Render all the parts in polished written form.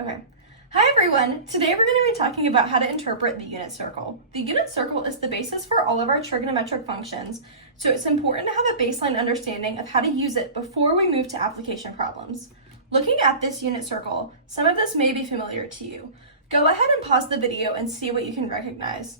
Okay. Hi everyone! Today we're going to be talking about how to interpret the unit circle. The unit circle is the basis for all of our trigonometric functions, so it's important to have a baseline understanding of how to use it before we move to application problems. Looking at this unit circle, some of this may be familiar to you. Go ahead and pause the video and see what you can recognize.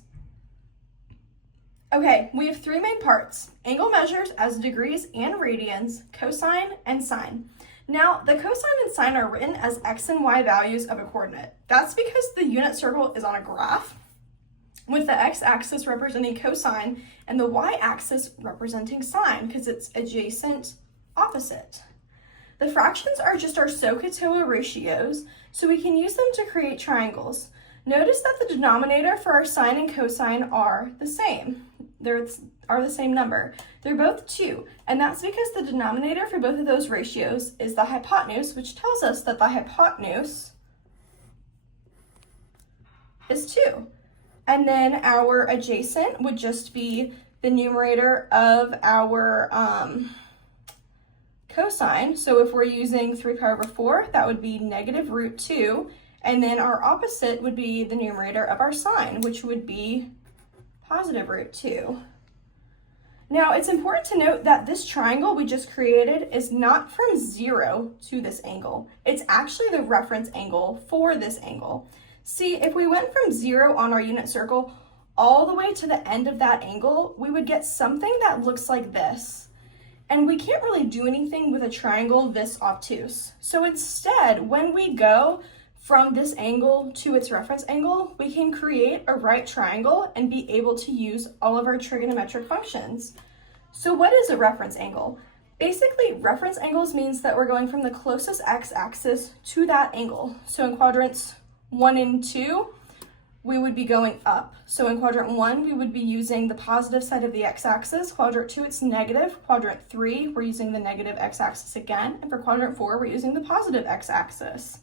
Okay, we have three main parts: angle measures as degrees and radians, cosine, and sine. Now, the cosine and sine are written as x and y values of a coordinate. That's because the unit circle is on a graph, with the x-axis representing cosine and the y-axis representing sine, because it's adjacent, opposite. The fractions are just our SOHCAHTOA ratios, so we can use them to create triangles. Notice that the denominator for our sine and cosine are the same. Are the same number. They're both 2, and that's because the denominator for both of those ratios is the hypotenuse, which tells us that the hypotenuse is 2. And then our adjacent would just be the numerator of our cosine. So if we're using 3 pi over 4, that would be negative root 2. And then our opposite would be the numerator of our sine, which would be positive root 2. Now, it's important to note that this triangle we just created is not from 0 to this angle. It's actually the reference angle for this angle. See, if we went from 0 on our unit circle all the way to the end of that angle, we would get something that looks like this. And we can't really do anything with a triangle this obtuse. So instead, when we go from this angle to its reference angle, we can create a right triangle and be able to use all of our trigonometric functions. So what is a reference angle? Basically, reference angles means that we're going from the closest x-axis to that angle. So in quadrants 1 and 2, we would be going up. So in quadrant 1, we would be using the positive side of the x-axis. Quadrant 2, it's negative. Quadrant 3, we're using the negative x-axis again. And for quadrant 4, we're using the positive x-axis.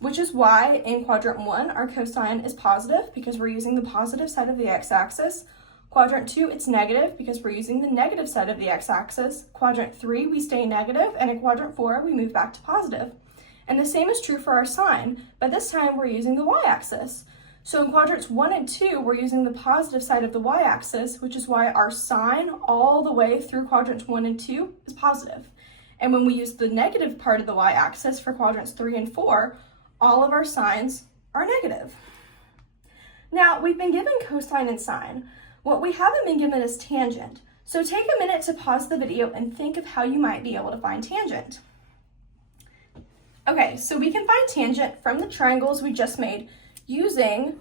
Which is why in quadrant 1, our cosine is positive because we're using the positive side of the x-axis. Quadrant 2, it's negative because we're using the negative side of the x-axis. Quadrant 3, we stay negative, and in quadrant 4, we move back to positive. And the same is true for our sine, but this time we're using the y-axis. So in quadrants 1 and 2, we're using the positive side of the y-axis, which is why our sine all the way through quadrants 1 and 2 is positive. And when we use the negative part of the y-axis for quadrants 3 and 4, all of our sines are negative. Now, we've been given cosine and sine. What we haven't been given is tangent. So take a minute to pause the video and think of how you might be able to find tangent. Okay, so we can find tangent from the triangles we just made using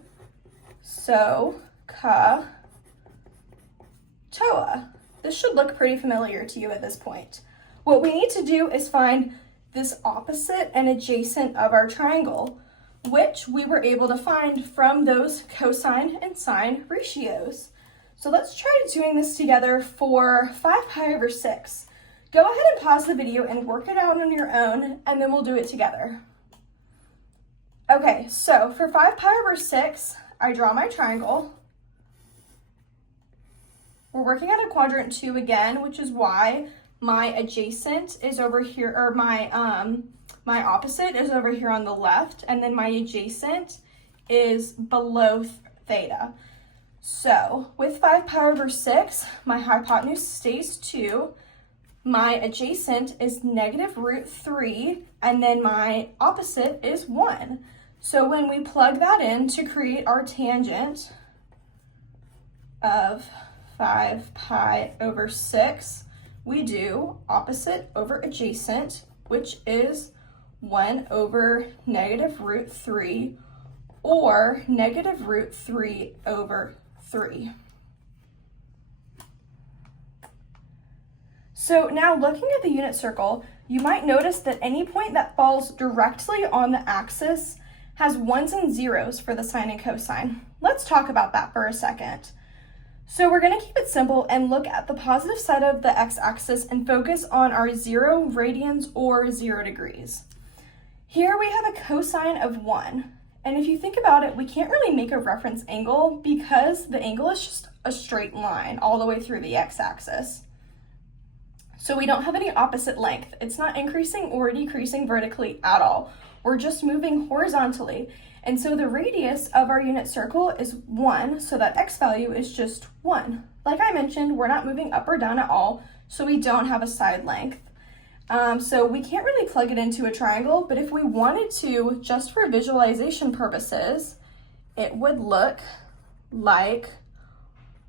SOHCAHTOA. This should look pretty familiar to you at this point. What we need to do is find this opposite and adjacent of our triangle, which we were able to find from those cosine and sine ratios. So let's try doing this together for 5 pi over 6. Go ahead and pause the video and work it out on your own, and then we'll do it together. Okay, so for 5 pi over 6, I draw my triangle. We're working at a quadrant 2 again, which is why my adjacent is over here, or my opposite is over here on the left, and then my adjacent is below theta. So with 5 pi over 6, my hypotenuse stays 2, my adjacent is negative root 3, and then my opposite is 1. So when we plug that in to create our tangent of 5 pi over 6, we do opposite over adjacent, which is 1 over negative root 3, or negative root 3 over 3. So now looking at the unit circle, you might notice that any point that falls directly on the axis has 1s and 0s for the sine and cosine. Let's talk about that for a second. So we're going to keep it simple and look at the positive side of the x-axis and focus on our 0 radians or 0 degrees. Here we have a cosine of 1. And if you think about it, we can't really make a reference angle because the angle is just a straight line all the way through the x-axis. So we don't have any opposite length. It's not increasing or decreasing vertically at all. We're just moving horizontally. And so the radius of our unit circle is 1, so that x value is just 1. Like I mentioned, we're not moving up or down at all, so we don't have a side length. So we can't really plug it into a triangle, but if we wanted to, just for visualization purposes, it would look like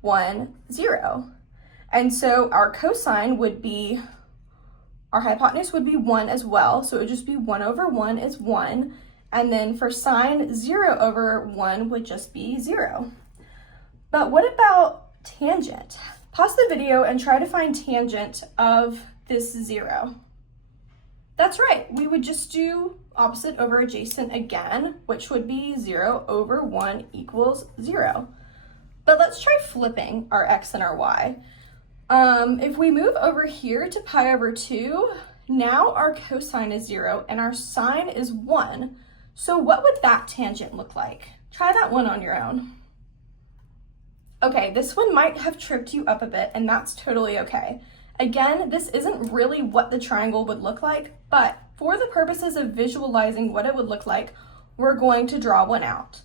1, 0. And so our cosine would be, our hypotenuse would be 1 as well, so it would just be 1 over 1 is 1. And then for sine, 0 over 1 would just be 0. But what about tangent? Pause the video and try to find tangent of this 0. That's right, we would just do opposite over adjacent again, which would be 0 over 1 equals 0. But let's try flipping our x and our y. If we move over here to pi over 2, now our cosine is 0 and our sine is 1. So what would that tangent look like? Try that one on your own. Okay, this one might have tripped you up a bit, and that's totally okay. Again, this isn't really what the triangle would look like, but for the purposes of visualizing what it would look like, we're going to draw one out.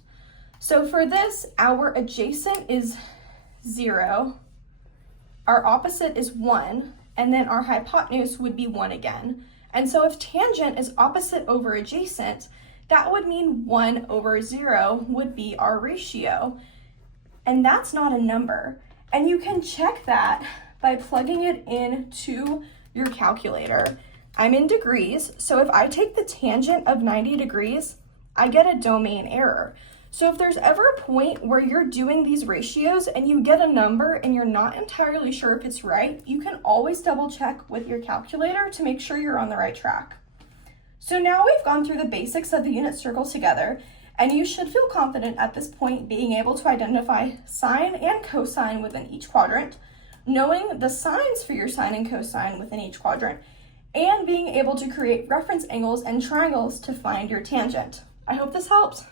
So for this, our adjacent is 0, our opposite is 1, and then our hypotenuse would be 1 again. And so if tangent is opposite over adjacent, that would mean 1 over 0 would be our ratio. And that's not a number. And you can check that by plugging it into your calculator. I'm in degrees, so if I take the tangent of 90 degrees, I get a domain error. So if there's ever a point where you're doing these ratios and you get a number and you're not entirely sure if it's right, you can always double check with your calculator to make sure you're on the right track. So now we've gone through the basics of the unit circle together, and you should feel confident at this point being able to identify sine and cosine within each quadrant, knowing the signs for your sine and cosine within each quadrant, and being able to create reference angles and triangles to find your tangent. I hope this helps.